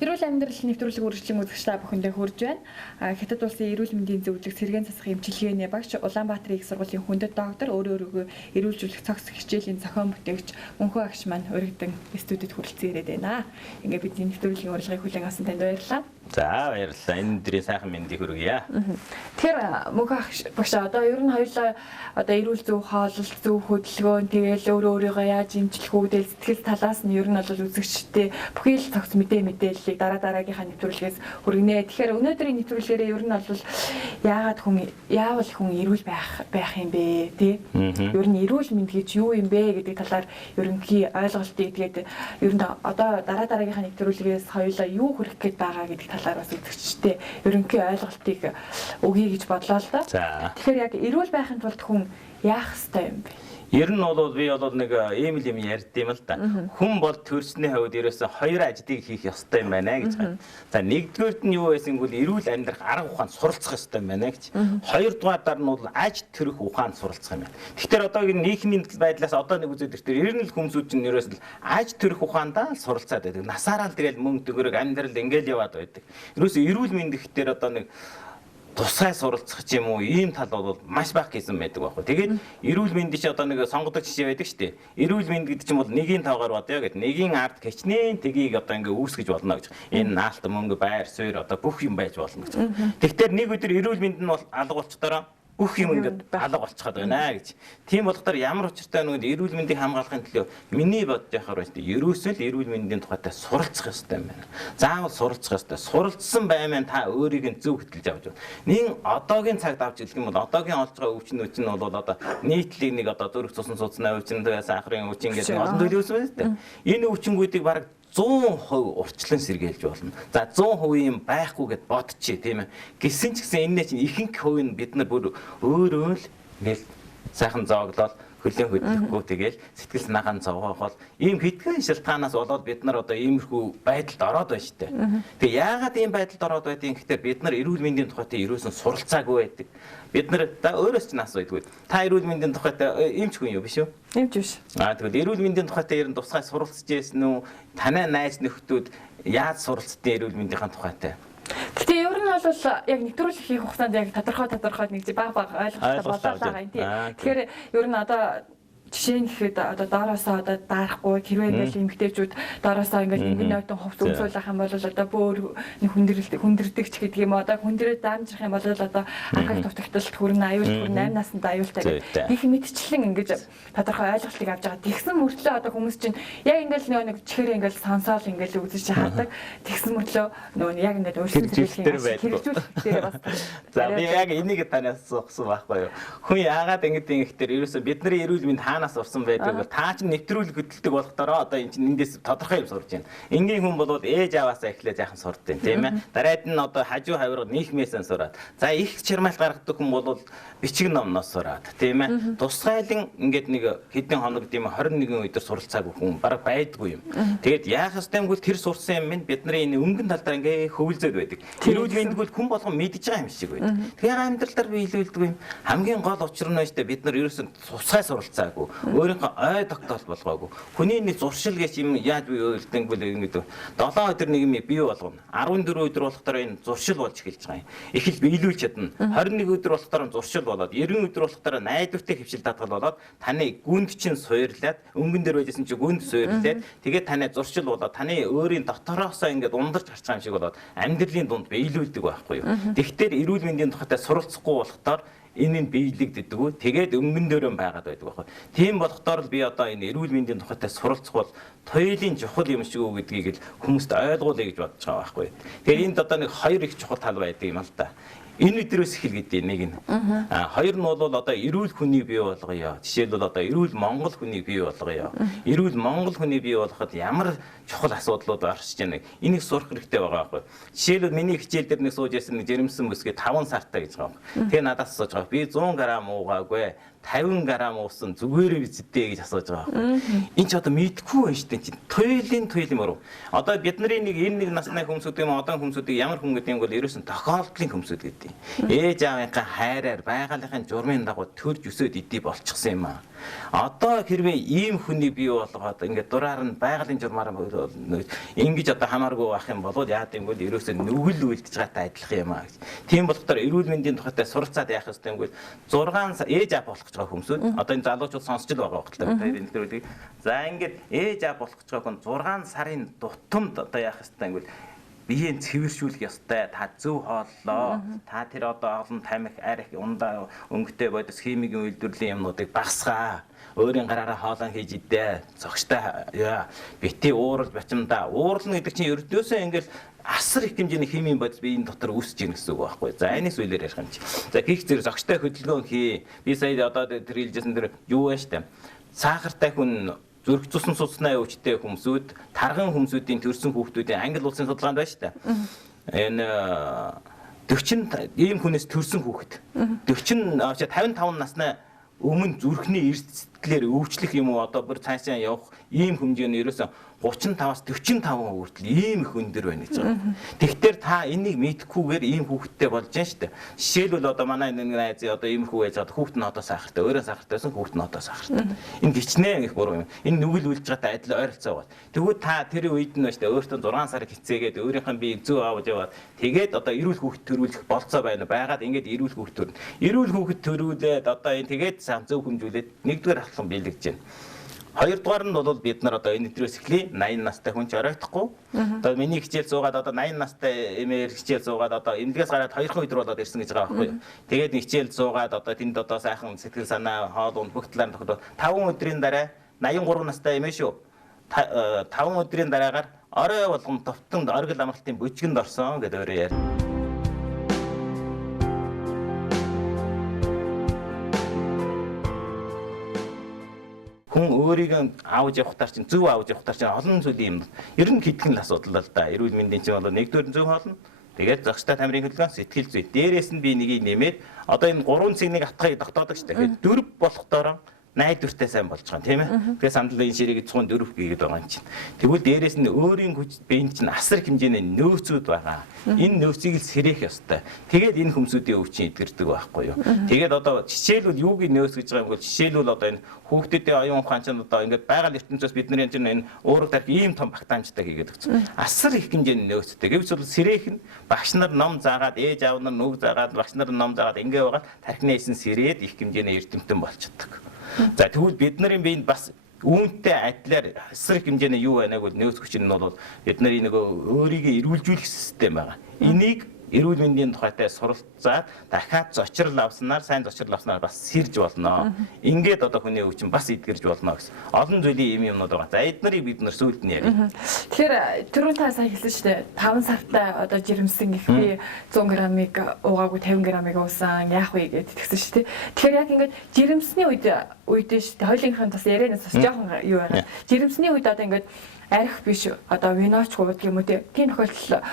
Эрүүл амьдрал нэвтрүүлэг үргэлжлэн үзэгч та бүхэндээ хүрж байна. Хятад улсын эрүүл мэндийн зөвлөх цэргийн засах эмчилгээний багш Улаанбаатарын их сургуулийн хүндэт доктор өөрөөгөө эрүүлжүүлэх цогц хичээлийн зохион бүтээгч Мөнхөө агш маань урагдан студид хүрэлцэн ирээд байна. Ингээ бидний нэвтрүүлгийн урилгыг хүлээн авсан танд баярлалаа. За баярлалаа. Энэ өдрийн сайхан мэндийг хүргье. Тэгэхээр Мөнхөө агш багш одоо ер нь хоёулаа одоо эрүүл зөв хооллолт зөв хөдөлгөөн тэгэл өөрийгөө яаж эмчлэх үүдэл сэтгэл талаас нь ер нь бол үзэгчтэй бүхий л цогц мэдээллийг дараагийнхаа нэвтрүүлгээс хүргэнэ. Тэгэхээр өнөөдрийн нэвтрүүлгээрээ ер нь бол яавал хүн эрүүл байх юм бэ тий? Ер нь эрүүл мэнд гэж юу юм бэ гэдэг талаар ерөнхий ойлголтыг тэгээд ер нь одоо дараагийнхаа нэвтрүүлгээс хоёулаа юу хүрэх гээд байгаа гэдэг талаар бас үзэгчтэй ерөнхий ойлголтыг өгье гэж бодлоо л да. Тэгэхээр яг эрүүл байхын тулд хүн яах ёстой юм бэ? Ер нь бол би бол нэг ийм л юм ярьдсан юм л да. Хүн бол төрсний хувьд ерөөсөө хоёр ажлыг хийх ёстой юм байна гэж байна. За нэгдүгээрт нь юу байсан гэвэл эрүүл амьдрах арга ухаанд суралцах ёстой юм байна гэж. Хоёрдугаараар нь бол аж төрөх ухаанд суралцах юм байна. Тэгэхээр одоогийн нийгмийн байдлаас одоо нэг үзээд ихтэй ер нь л хүмүүсүүд чинь ерөөсөө аж төрөх ухаандаа суралцаад байдаг. Насаараа л тэгэл мөнгө төгрөг амьдрал ингээл яваад байдаг. Ерөөсөө эрүүл мэндэх дээр одоо нэг тусгай суралцах юм уу ийм тал бол маш бага гэсэн байдаг байхгүй. Тэгээд эрүүл мэнд чи одоо нэг сонгодог жишээ байдаг шүү дээ. Эрүүл мэнд гэдэг чинь бол нэгийн тоогоор бодё гэдэг. Нэгийн ард хичнээн тгийг одоо ингээ үүсгэж болно гэж. Энэ наалт мөнгө байр суурь одоо бүх юм байж болно гэж. Тэгэхээр нэг өдөр эрүүл мэнд нь бол алга болчихдороо бүх юм ингээд алга болчиход байна гэж. Тийм болохоор ямар учиртай нүг эрүүл мэндийг хамгаалахын төлөө миний бодож яхаар байна. Ерөөсөө л эрүүл мэндийн тухайтай суралцах ёстой юм байна. Заавал суралцах ёстой. Суралцсан баймаа та өөрийг нь зөв хөтөлж авч байна. Нин одоогийн цагт авч хэлэх юм бол одоогийн олж байгаа өвчин нь бол одоо нийтлэг нэг одоо зүрх цусан судасны өвчин, сахарын өвчин гэдэг олон төлөвлөсөн байна. Энэ өвчнгүүдийг бараг 100% урьдчилан сэргийлж болно. За 100% юм байхгүй гэд бодчих тийм ээ. Гэсэн ч гэсэн энэ чинь ихэнх хувь нь бид нар бүр өөрөө л ингээл сайхан зооглол хөлөө хөдлөхгүй тэгэл сэтгэл санаагаа зовоохол ийм хэдхэн шалтгаанаас болоод бид нар одоо иймэрхүү байдалд ороод байна штэ. Тэгээ яагаад ийм байдалд ороод байдгийг гэхээр бид нар эрүүл мэндийн тухайтай ерөөсөн суралцаагүй байдаг. Бид нар өөрөөс ч нас байдгүй. Та эрүүл мэндийн тухайтай эмч хүн юу биш үү? Эмч биш. Тэгвэл эрүүл мэндийн тухайтай ер нь тусгай суралцж байсан уу? Танай найз нөхдүүд яаж суралцдیں۔ Эрүүл мэндийн тухайтай? Гэтэ ер нь бол яг нэвтрүүлэг хийх хугацаанд яг тодорхой нэг баг ойлголттой болоо байгаа юм тий. Тэгэхээр ер нь одоо жишээ нь гэхэд одоо доороосоо одоо даарахгүй хэрвээ ингээл эмгтээчүүд доороосоо ингээл ингэн нойтон хувц өмсүүлэх юм бол одоо бүр хүндрэлдэг ч гэдэг юм одоо хүндрээд даамжрах юм бол одоо анхаг дутагталд хүрнэ аюул хүрнэ 8 наснд аюултай гэх их мэдчлэн ингэж тодорхой ойлголтыг авч байгаа. Тэгсэн мөртлөө одоо хүмүүс чинь яг ингээл нэг чихээр ингээл сонсоол ингээл үзэж хаадаг. Тэгсэн мөртлөө нөгөө яг ингээд өөрсдөө хэрэгжүүлэх дээр бас за би яг энийг танаас асуусан байхгүй юу. Хүн яагаад ингэдэг ихтэй ерөөсөө бидний эрүүл мэнд нас урсан байдаг. Та ч нэвтрүүлэг хөдөлдөг болохоор одоо энэ чинь эндээс тодорхой юм сурж байна. Энгийн хүн бол ээж аваасаа эхлээ жаахан сурдیں۔ Тийм ээ. Дараад нь одоо хажуу хавирга нийгмээсээ сураад. За их чармаалт гаргадаг хүн бол бичиг номноос сураад. Тийм ээ. Тусгайлан ингээд нэг хэдэн хоног тийм 21 өдөр суралцаагүй хүн бараг байдгүй юм. Тэгээд яах ёстой юм бол тэр сурсан юм бидний энэ өнгөн талдаа ингээд хөвөлзөд байдаг. Эрүүл мэндгүүл хүн болгон мэдж байгаа юм шиг байдаг. Тэгэхээр амьдралаар би илүүлдэг юм. Хамгийн гол учир нь шүү дээ бид нар ерөөсөн тусгай суралцаагүй. Өөрийнхөө ой тогтоол болгоогүй. Хүний нэг зуршил гэж юм яаж би өөртөнгөл ингэдэг 7 өдөр нэг юм бий болгоно. 14 өдөр болохоор энэ зуршил болж эхэлж байгаа юм. Их л биелүүлж чадна. 21 өдөр болохоор зуршил болоод 90 өдөр болохоор найдвартай хөвшил даатгал болоод таны гүнд чинь суурлаад өнгөн дээр байжсэн чинь гүнд суурлаад тэгээд таны зуршил болоод таны өөрийн дотороосоо ингээд ундарч харж байгаа юм шиг болоод амьдралын дунд биелүүлдэг байхгүй юу. Тэгвэл эрүүл мэндийн тухайтай суралцахгүй болохоор энэ нь биелэгддэг үү? Тэгээд өнгөн дөрөө байгаад байдаг байхгүй. Тийм болохоор л би одоо энэ эрүүл мэндийн тухайтай суралцах бол туйлын чухал юм шиг үү гэдгийг л хүмүүст ойлгуулъя гэж бодож байгаа байхгүй. Тэгэхээр энд одоо нэг хоёр их чухал тал байдаг юм л да. Энэ өдрөөс эхэл гэдэг нэг нь. Хоёр нь бол одоо эрүүл хүнийг бий болгоё. Жишээлбэл одоо эрүүл Монгол хүнийг бий болгоё. Эрүүл Монгол хүнийг бий болгоход ямар чухал асуудлууд оршиж байна. Энийг сурах хэрэгтэй байгаа байхгүй. Жишээлбэл миний хичээл дээр нэг сууж ясан нэг жирэмсэн бүсгээ 5 сартай гэж байгаа. Тэгээ надаас асууж байгаа. Би 100 г уугаагүй. 50 г уусан зүгээр үздэй гэж асууж байгаа байхгүй. Энд ч одоо мэдхгүй байна шүү дээ. Туйлын мөрөв. Одоо бидний нэг энэ нэг насны хүмүүсүүд юм одоо хүмүүсүүдийг ямар хүн гэдэг юм бол ерөөсөн тохиолдлын хүмүүсүүд гэдэг. Ээж аавынхаа хайраар байгaalынхын журмын дагуу төрж өсөд идэв болчихсон юм аа. Одоо хэрвээ ийм хүний бий болгоод ингээд дураар нь байгалийн журмаар ингэж одоо хамааргүй байх юм бол яад юм бол ерөөсөө нүгэл үлдэж байгаатай адилхан юм аа гэж. Тийм болохоор эрүүл мэндийн тухайтай суралцаад яах ёстой юм бол 6 сар ээж аав болох гэж байгаа хүмүүсүүд одоо энэ залуучууд сонсч л байгаа хөөхтэй энэ төрөлийг. За ингээд ээж аав болох гэж байгаа хүн 6 сарын тутамд одоо яах ёстой юм бол биеийн цэвэршүүлэх ёстой. Та зөв хооллоо. Та тэр одоо олон тамхи, арх, ундаа, өнгөтэй бодис химийн үйлдвэрлэлийн юмнуудыг багасгаа. Өөрийн гараараа хоолоо хийж идэ. Зогштой яа. Бити уурал бачимдаа. Уурална гэдэг чинь ердөөсөө ингээл асар их хэмжээний химийн бодис биеийн дотор үүсэж ийн гэсэн үг байхгүй. За энэс үйлээр ярих юм чи. За гих зэрэг зогштой хөдөлгөөн хий. Би сая одоо тэр хэлжсэн тэр юу вэ штэ. Сахартай хүн зүрх цусан судасны өвчтэй хүмүүсүүд, тарган хүмүүсүүдийн төрсэн хүүхдүүдийн англи улсын судалгаанд байна шүү дээ. Энэ 40 ийм хүнээс төрсэн хүүхэд 55 насны өмнө зүрхний эрсдлээр өвчлөх юм уу одоо бүр цаашаа явах ийм хэмжээний ерөөсөн 35-аас 45% хүртэл ийм их өндөр байна гэж байгаа. Тэгэхээр та энийг мэдхгүйгээр ийм хүүхэдтэй болж байна шүү дээ. Жишээлбэл одоо манай нэг найз одоо иймэрхүү байж байгаа хүүхэд нь одоо сахартай, өөрөө сахартайсан хүүхэд нь одоо сахартай. Энэ гिचнээ их буруу юм. Энэ нүгэл үлдэж байгаатай адил ойролцоо байна. Тэгвэл та тэр үед нь шүү дээ өөртөө 6 сар хичээгээд өөрийнхөө биеийг зөв аваад яваад тэгээд одоо эрүүл хүүхэд төрүүлэх болцоо байна. Байгаад ингээд эрүүл хүүхэд төрнө. Эрүүл хүүхэд төрүүлээд одоо энэ тэгээд сан зөв хэмжүүлээд нэгдүгээр хавтан биелэгдэж байна. Хоёрдугаар нь бол бид нар одоо энэ өдрөөс эхлэе 80 настай хүн ч оройтхгүй. Одоо миний хичээл зуугаад одоо 80 настай эмээр хичээл зуугаад одоо эмнэлгээс гараад 2 өдөр болоод ирсэн гэж байгаа байхгүй юу. Тэгээд хичээл зуугаад одоо тэнд одоо сайхан сэтгэл санаа хоол унд бүх талаар тохиолдол 5 өдрийн дараа 83 настай эмээ шүү. 5 өдрийн дараагаар орой болгон товтонд оргил амралтын бүжгэнд орсон гэдэг өөрөө яар. Хүн өөрийгөө авч явахтаар чинь зөв авч явахтаар чинь олон зүйлийн юм. Ер нь хэдхэн л асуудал л да. Эрүүл мэндийн чинь бол нэгдүгээр зөв хоолно. Тэгээд зохистой тамирын хөдөлгөөн, сэтгэл зүй. Дээрээс нь би нэгийг нэмээд одоо энэ 3 цэгнийг атгахыг тогтоодог шүү дээ. Тэгэхээр 4 болохдоор найдвартай сайн болж байгаа юм тийм ээ. Тэгээ сандлын ширийг 104 гээд байгаа юм чинь. Тэгвэл дээрээс нь өөрийн хүч биенд чинь асар хэмжээний нөөцүүд байгаа. Энэ нөөцийг л сэрэх ёстой. Тэгээд энэ хүмүүсийн өвчин эдгэрдэг байхгүй юу. Тэгээд одоо жишээлбэл юугийн нөөц гэж байгаа юм бол жишээлбэл одоо энэ хүүхдүүдийн оюун ухаан чинь одоо ингээд байгаль ертөнцөөс бидний энэ уурга тарих ийм том багтаамжтай хийгээд өгсөн. Асар их хэмжээний нөөцтэй. Гэвч бол сэрэх нь багш нар ном заагаад ээж аав нар нүг заагаад багш нар ном заагаад ингээ байгаа тархины эсэн сэрээд их хэмжээний эрдэмтэн болчихдог. За тэгвэл бидний биед бас үүнтэй адилаар асар их хэмжээний юу байнаг бол нөөц хүч нь бол бидний нөгөө өөрийгөө эрүүлжүүлэх систем байгаа. Энийг эрүүл мэндийн тухайтай суралцаад дахиад зочрол авснаар сайн зочрол авснаар бас сэрж болно. Ингээд одоо хүний өвчин бас эдгэрж болно гэсэн. Олон зүйлийн юмнууд байгаа. За эднэрийг бид нар сүйд нь ярив. Тэгэхээр түрүүн та сайн хэлсэн шүү дээ. 5 сартай одоо жирэмсэн их би 100 грамыг уугаагүй 50 грамыг уусан яах вэ гэж тэгсэн шүү дээ. Тэгэхээр яг ингээд жирэмсний үед шүү дээ. Хоёулынхын бас ярианаас бас жоохон юу байна. Жирэмсний үед одоо ингээд арх биш одоо виноч гууд юм уу тийм тохиолдол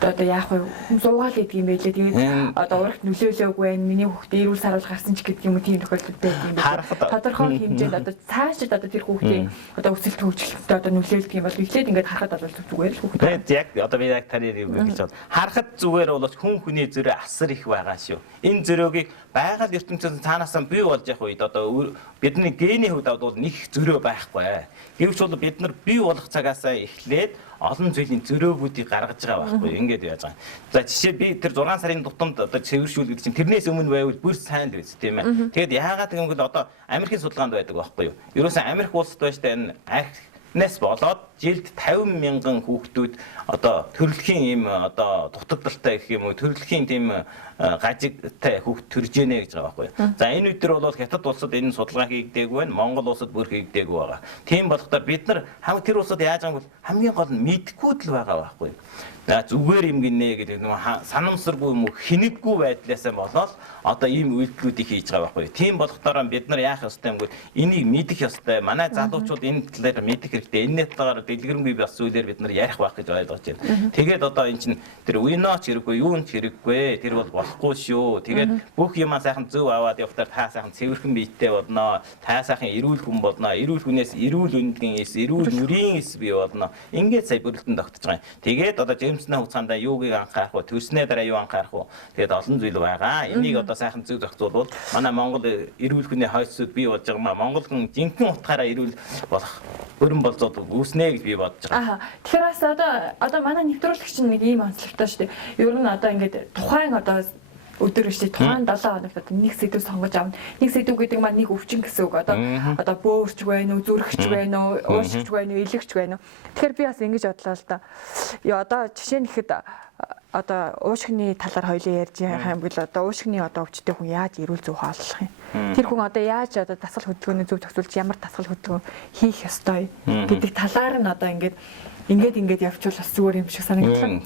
одоо яах вэ? Зуугаал гэдэг юм байлээ. Тэгээд одоо урагт нөлөөлөөгүй байх. Миний хүүхдээ эрүүл саруул гарсан ч гэдэг юм уу тийм тохиолдол байдаг юм байна. Тодорхой хэмжээнд одоо цаашид одоо тэр хүүхдийн одоо өсөлт хөгжилтөд одоо нөлөөлдөг юм бол эхлээд ингээд харахад бол зүгээр л хүүхдээ. Тэгээд яг одоо би яг таны юм гэж байна. Харахад зүгээр болооч хүн хүний зөрөө асар их байгаа шүү. Энэ зөрөөгийг байгаль ертөнцөөс цаанаасаа бий болж явах үед одоо бидний гений хувьд бол нэг зөрөө байхгүй. Гэвч бол бид нар бий болох цагаасаа эхлээд олон зүйлийн зөрөөгүүдийг гаргаж байгаа байхгүй ингээд яаж байгаа. За жишээ би тэр 6 сарын тутамд одоо цэвэршүүлдэг чинь тэрнээс өмнө байвал бүр сайн л биз тийм ээ. Тэгээд яагаад гэвэл одоо Америкийн судалгаанд байдаг байхгүй юу. Ерөөсөн Америк улсад байж та энэ архинаас болоод жилд 50 мянган хүүхдүүд одоо төрөлхийн ийм одоо дутагдaltaй гэх юм уу төрөлхийн тийм гажигтай хүүхд төрж ийнэ гэж байгаа байхгүй юу. За энэ үедэр бол хятад улсад энэ судалгаа хийгдээгүй байна. Монгол улсад бүр хийгдээгүй байгаа. Тийм болохоор бид нар тэр улсад яаж байгаа бол хамгийн гол нь мэдгүй л байгаа байхгүй юу. За зүгээр юм гинэ гэдэг нэг санамсаргүй юм уу хинэггүй байдлаасаа болоод одоо ийм үйлдэлүүдийг хийж байгаа байхгүй юу. Тийм болохоор бид нар яах ёстой юм бол энийг мэдэх ёстой. Манай залуучууд энэ талаар мэдэх хэрэгтэй. Энэний талаар дэлгэрэнгүй бас зүйлээр бид нар ярих байх гэж ойлгож байна. Тэгээд одоо эн чинь тэр уйнаач хэрэггүй, юу ч хэрэггүй. Тэр бол болохгүй шүү. Тэгээд бүх юмаа сайхан зөв аваад явахтаар та сайхан цэвэрхэн биетэй болно. Та сайхан эрүүл хүн болно. Эрүүл хүнээс эрүүл үндгийн эс, эрүүл нүрийн эс бий болно. Ингээд сая бүрэлдэхүүн тогтож байгаа юм. Тэгээд одоо жирэмснээ хугацаанд юугийг анхаарах вэ? Төрснээ дараа юу анхаарах вэ? Тэгээд олон зүйл байгаа. Энийг одоо сайхан зөв зохицуулбал манай Монгол эрүүл хүний хойцсууд бий болж байгаа маа. Монгол хүн жинхэнэ утгаараа эрүүл болох өрн болцоод үүснэ гэж би бодож байгаа. Тэгэхээр бас одоо манай нэвтрүүлэгч нэг ийм онцлогтой шүү дээ. Ер нь одоо ингээд тухайн одоо өдөр биш тухайн 7 хоногт одоо нэг сэдв сонгож авна. Нэг сэдв гэдэг маань нэг өвчин гэсэн үг. Одоо бөөрч байна уу, зүрхч байна уу, уушигч байна уу, илэгч байна уу. Тэгэхээр би бас ингэж бодлоо л да. Яа одоо жишээ нь ихэд одоо уушигны талаар хоёлоо ярьж байгаа юм бол одоо уушигны одоо өвчтөй хүн яаж эрүүл зөв хооллох юм. Тэр хүн одоо яаж одоо дасгал хөдөлгөөний зөв зохицуулж ямар дасгал хөдөлгөөн хийх ёстой гэдэг талаар нь одоо ингээд явчвал бас зүгээр юм шиг санагдлаа.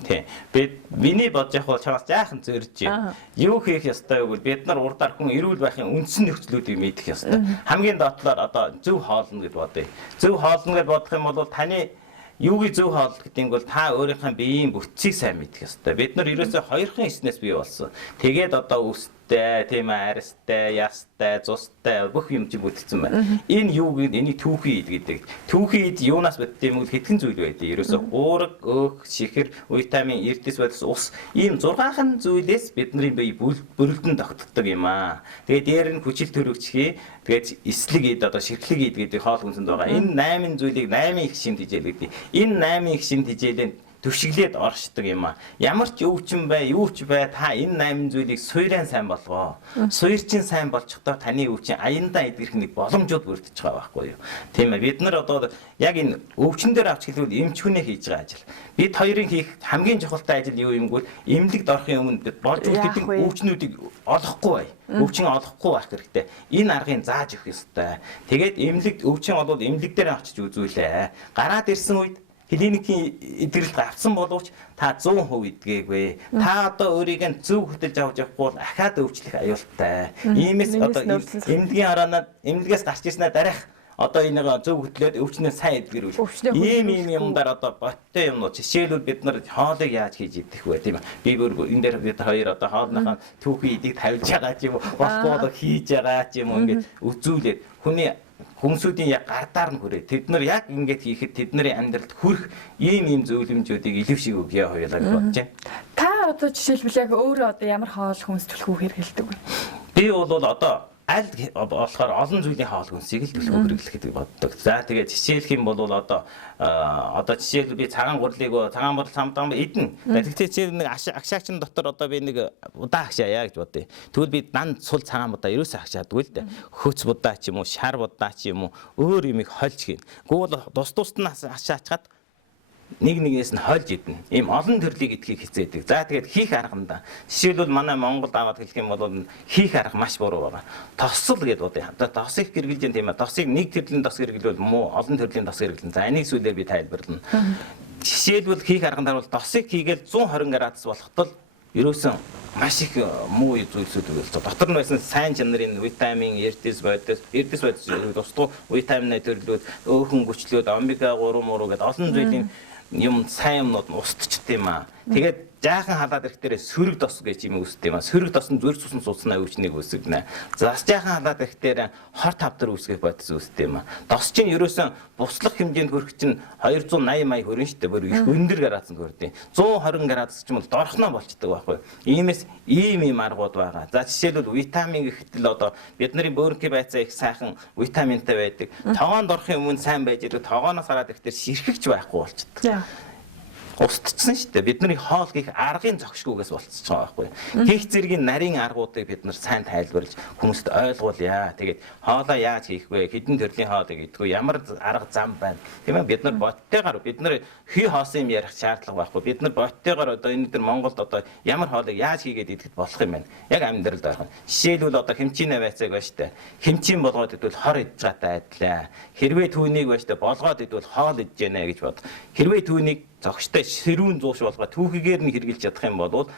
Тийм. Миний бодож явах бол чамаас жаахан зөрж юм. Юу хийх ёстой вэ гэвэл бид нар урдаар хүн эрүүл байхын үндсэн нөхцлүүдийг мэдэх ёстой. Хамгийн доотлоор одоо зөв хоолно гэж бодъё. Зөв хоолно гэж бодох юм бол таны юугийн зөв хооллол гэдэг нь бол та өөрийнхөө биеийн бүтцийг сайн мэдэх ёстой. Бид нар ерөөсөө хоёрхан эснээс бий болсон. Тэгээд одоо үстэй, тийм арьстай, ястай, цустай бүх юм чи бүтцэн байна. Энэ юуг энийг түүхий гэдэг. Түүхий юунаас бүтдээ юм бол хэдхэн зүйл байдаг. Ерөөсөө уурга, өөх, чихэр, витамин, эрдэс бодис, ус ийм 6хан зүйлээс бидний бие бүрэлдэн тогтдог юм аа. Тэгээд дээр нь хүчил төрөгчхий, тэгээд эслэг ид одоо ширхлэг ид гэдэг хоол хүнсэнд байгаа. Энэ 8 зүйлийг 8 их шимт хижээл гэдэг. Энэ 8 их шимт хижээлэнд төвшиглээд оршдог юм аа. Ямар ч өвчин бай, юу ч бай, та энэ 8 зүйлийг суйран сайн болгоо. Суйр чинь сайн болчихдоо таны өвчин аяндаа эдгэрх нэг боломжууд бүрдэж байгаа байхгүй юу. Тийм ээ. Бид нар одоо яг энэ өвчин дээр авч хэлбэл эмч хүнээ хийж байгаа ажил. Бид хоёрын хийх хамгийн чухалтай ажил юу юм бол эмнэлэгт орохын өмнө бид болж үлдэх өвчнүүдийг олохгүй бай. Өвчин олохгүй байх хэрэгтэй. Энэ аргыг зааж өгөх ёстой. Тэгээд эмнэлэгт өвчин болвол эмнэлэг дээр очиж үзүүлээ. Гараад ирсэн үед клиникийн эдгэрэлт авсан боловч та 100% эдгээгүй. Та одоо өөрийг зөв хөтөлж авч явахгүй бол ахаад өвчлөх аюултай. Иймээс одоо эмнэлгийн хараанаад эмнэлгээс гарч ирснээр дараах одоо энийг зөв хөтлөөд өвчнөө сайн эдгэрүүл. Ийм юмдаар одоо боттой юмнууд жишээлбэл бид нар хоолыг яаж хийж идэх вэ тийм ээ. Би бүр энэ дээр бид хоёр одоо хоолныхаа түүхий эдийг тавьж байгаа ч юм уу, болохгүй хийж байгаа ч юм уу ингээд үзүүлээд хүний хүмүүсийн яг гардаар нь хүрээ. Тэд нар яг ингэж хийхэд тэдний амьдралд хүрэх ийм зөвлөмжүүдийг илэв шиг өгье хоёулаа гэж бодож байна. Та одоо жишээлбэл яг өөрөө одоо ямар хоол хүнс төлхөө хэрэгэлдэг вэ? Би бол одоо аль болохоор олон зүйлийн хоол хүнсийг л төлхөө хэрэглэх гэдэг боддог. За тэгээд жишээлх юм бол одоо жишээл би цагаан гурлыг цагаан бурал самтан идэн. Тэгэхдээ чи нэг агшаагчин дотор одоо би нэг удаа агшаая гэж бодъё. Тэгвэл би данд сул цагаан будаа ерөөсөө агшаадгүй л дээ. Хөц будаа ч юм уу, шар будаа ч юм уу өөр юмыг хольж хийн. Гүйл тус нь агшаачаад нэг нэгнээс нь хольж идэнэ. Ийм олон төрлийг идэхийг хизээдэг. За тэгээд хийх арга нь да. Жишээлбэл манай Монголд аваад хэлэх юм бол хийх арга маш буруу байгаа. Тосол гэдэг үү. Одоо тосыг гэргэлж юм тийм ээ. Тосыг нэг төрлийн тос гэргэлвэл муу, олон төрлийн тос гэргэлэн. За энийг сүүлээр би тайлбарлана. Жишээлбэл хийх арганд бол тосыг хийгээл 120 градус болохтол ерөөсөн маш их муу зүйлсүүд үлдсэн. Дотор нь байсан сайн чанарын витамин, эрдэс бодис тусдуу витамин төрлүүд, өөхөн гүчлүүд, омега 3 муу гэдэг олон зүйлийн юм сайн юмнууд устчихдээ юм аа. Тэгээд жаахан халаад ирэхдээ сөрөг тос гэж юм үүсдэг юм аа. Сөрөг тос нь зүрх цусан цуцнаа өвчнийг үүсгэнэ. Зас жаахан халаад ирэхдээ хор тавдар үүсгэх бодис үүсдэг юм аа. Тос чинь ерөөсөн буслах хэмжээнд хүрэх чинь 280 мая хүрэн штэ бүр их өндөр градусан хүрдیں۔ 120 градус ч юм бол дорхноо болчдөг байхгүй. Иймээс ийм аргууд байгаа. За жишээлбэл витамин гэхтэл одоо бидний бөөрөнхий байцаа их сайхан витаминтай байдаг. Тогоонд орохын өмнө сайн байж идэг. Тогооноос гараад ирэхдээ ширхэгч байхгүй болчдөг. Устцсан шүү дээ. Бидний хоол гих аргын зохишгүйгээс болцож байгаа байхгүй. Хийх зэргийн нарийн аргуудыг бид нар сайн тайлбарлаж хүмүүст ойлгуулъя. Тэгээд хоолоо яаж хийх вэ? Хэдэн төрлийн хоолыг идэх вэ? Ямар арга зам байна? Тийм ээ бид нар боттойгоор бид нар хий хоосон юм ярих шаардлага байхгүй. Бид нар боттойгоор одоо энэ дээр Монголд одоо ямар хоолыг яаж хийгээд идэхэд болох юм бэ? Яг амьдралд орох. Жишээлбэл одоо хэмчиний байцааг байна шүү дээ. Хэмчин болгоод идвэл хор идж байгаатай адилаа. Хэрвээ түүнийг байна шүү дээ болгоод идвэл хоол идж яана гэж бод. Хэрвээ түүнийг зогштой сэрүүн зууш болгоо түүхийгээр нь хэрглэж чадах юм бол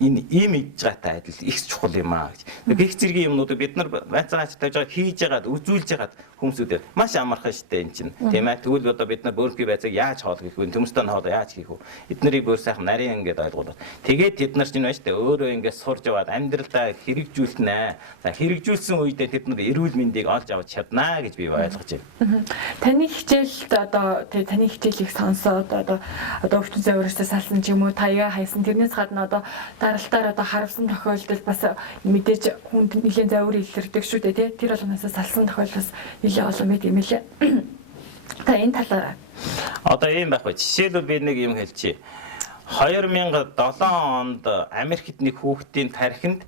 энэ ийм хийж байгаатай адил их чухал юм аа гэж. Гэх зэргийн юмнуудыг бид нар байцаагач тавьж байгаа хийж байгаад үзүүлж байгаад хүмүүсүүдэд маш амархан штэ энэ чинь. Тийм ээ. Тэгвэл одоо бид нар бөөрхий байцааг яаж хоолох вэ? Төмөстөн хоолоо яаж хийх вэ? Эднэрийг бүр сайхан нарийн ингээд ойлгуулаад. Тэгээд тэд нар чинь байна штэ өөрөө ингээд сурж яваад амьдралдаа хэрэгжүүлнэ. За хэрэгжүүлсэн үедээ тэд нар эрүүл мэндийг олж авч чаднаа гэж би ойлгож байна. Таны хичээлд одоо таны хичээлийг сонсоод одоо өвчин завирчтай салсан ч юм уу таяа хайсан тэрнээс гадна одоо даралтаар одоо харавсан тохиолдол бас мэдээж хүнд нэлийн завир илэрдэг шүү дээ тий. Тэр болгоноос салсан тохиолдол бас нэлээд олон мэт юм лээ. Та энэ талаараа одоо ийм байхгүй. Жишээлбэл би нэг юм хэлчихье. 2007 онд Америкт нэг хүүхдийн тархинд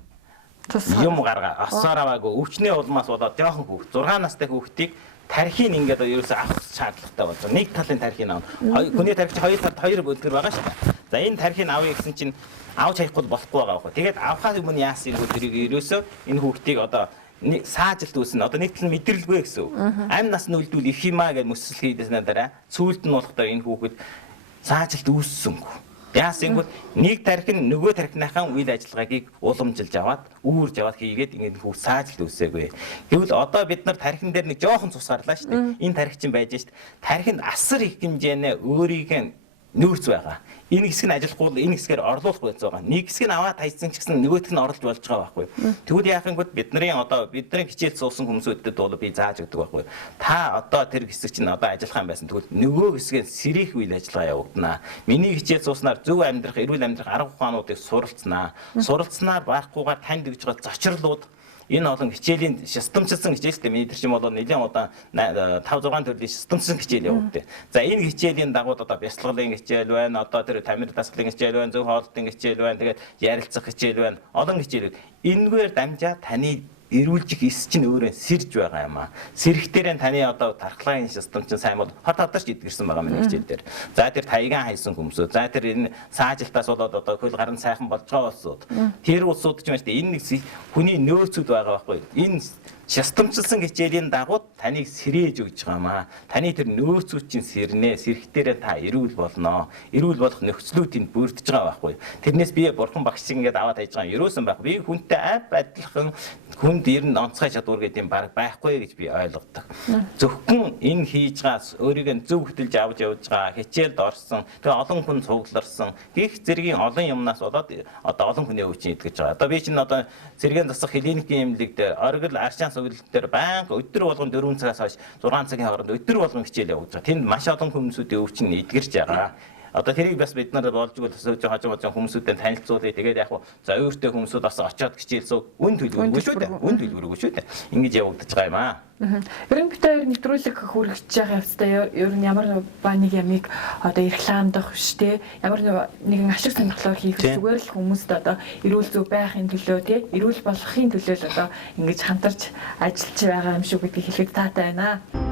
юм гаргаа. Осоор аваагүй өвчнээ улмаас болоод жоохон хүүхд 6 настай хүүхдийг тархийг ингээд ерөөсөө авах шаардлагатай болж байгаа. Нэг талын тархийг авах. Хүний тархич хоёр талд хоёр бүлгэр байгаа шүү дээ. За энэ тархийг авъя гэсэн чинь авч хаяхгүй болохгүй байгаа байхгүй. Тэгээд авахаас өмнө яасан юм бэ? Тэрийг ерөөсөө энэ хүүхдийг одоо саажилт үүснэ. Одоо нэг тал мэдрэлгүй гэсэн үг. Амь нас нүлдүүл их юмаа гэж мөсөл хийдсэн дараа сүүлд нь болохдоо энэ хүүхэд саажилт үүссэнгүй. Яасан гэвэл нэг тархи нь нөгөө тархиныхаа үйл ажиллагаагийг уламжилж аваад үүрж аваад хийгээд ингэ хүүхд саажилт үүсээгүй. Гэвэл одоо бид нар тархин дээр нэг жоохон цус гарлаа шүү дээ. Энэ тархи чинь байж шүү дээ. Тархинд асар их хэмжээний өөрийг нүүрс байгаа. Энэ хэсэг нь ажиллахгүй энэ хэсгээр орлуулах байж байгаа. Нэг хэсэг нь аваад хайцсан ч гэсэн нөгөөх нь орлож болж байгаа байхгүй. Тэгвэл яах юм бол бидний хичээл суусан хүмүүсүүдэд бол би зааж өгдөг байхгүй. Та одоо тэр хэсэг чинь одоо ажиллах юм байсан. Тэгвэл нөгөө хэсгээс сэрэх үйл ажиллагаа явагдана. Миний хичээл сууснаар зөв амьдрах, эрүүл амьдрах арга ухаануудыг суралцнаа. Суралцснаар барахгүйгээр танд өгж байгаа зочрлууд энэ олон хичээлийн системчилсан хичээлтэй миний тэр чинь бол нэлээд удаан 5 6 төрлийн системчилсан хичээл явагдав. За энэ хичээлийн дагуу одоо бясалгалын хичээл байна, одоо тэр тамир дасгалын хичээл байна, зөв хоолтын хичээл байна, тэгээд ярилцах хичээл байна. Олон хичээлүүд. Энэгээр дамжаа таны эрүүлжих эс чинь өөрөө сэрж байгаа юм аа. Сэрхтэрэн таны одоо тархлагын систем чинь сайн бол хот хатарч идгэрсэн байгаа миний хичээл дээр. За тэр таягаан хайсан хүмүүсөө, за тэр энэ саажилтаас болоод одоо хөл гарын сайхан болж байгаа улсууд. Тэр улсууд ч юм шүү дээ. Энэ нэг хүний нөөцүүд байгаа байхгүй. Энэ системчилсан хичээлийн дагуу таныг сэрээж өгч байгаамаа. Таны тэр нөөцүүд чинь сэрнэ. Сэрхтэрээ та эрүүл болноо. Эрүүл болох нөхцлүүд тэнд бүрдэж байгаа байхгүй. Тэрнээс би бурхан багш шиг ингээд аваад хайж байгаа юм ерөөсөн байхгүй. Би хүнтэй адилхан хүнд ер нь онцгой чадвар гэдэг юм баг байхгүй гэж би ойлгодог. Зөвхөн энэ хийж байгаас өөрийгөө зөв хөтөлж авч явж байгаа хичээлд орсон. Тэгээ олон хүн цугларсан. Гих зэргийн олон юмнаас болоод одоо олон хүний өвчин идэж байгаа. Одоо би чинь одоо зэргийн засах клиникийн эмнэлэг дээр оргил аршаан дээр банк өдөр болгон 4 цагаас хойш 6 цагийн хооронд өдөр болгон хичээл явуулж байгаа. Тэнд маш олон хүмүүсүүдийн өвчин эдгэрч байгаа. Одоо тэрийг бас бид нар болж өгөл хажуу хүмүүсүүдтэй танилцуулъя. Тэгээд яг за өөртөө хүмүүсүүд бас очиод хичээлсөө үн төлбөргүй шүү дээ. Үн төлбөргүй шүү дээ. Ингэж явагдаж байгаа юм аа. Ер нь бид хоёр нэвтрүүлэг хүргэж байгаа явцдаа ер нь ямар нэг ямиг одоо рекламдах биш те ямар нэгэн ашиг сонирхлоор хийх зүгээр л хүмүүст одоо эрүүл зөв байхын төлөө те эрүүл болохын төлөө л одоо ингэж хамтарч ажиллаж байгаа юм шүү гэдгийг хэлэхэд таатай байна.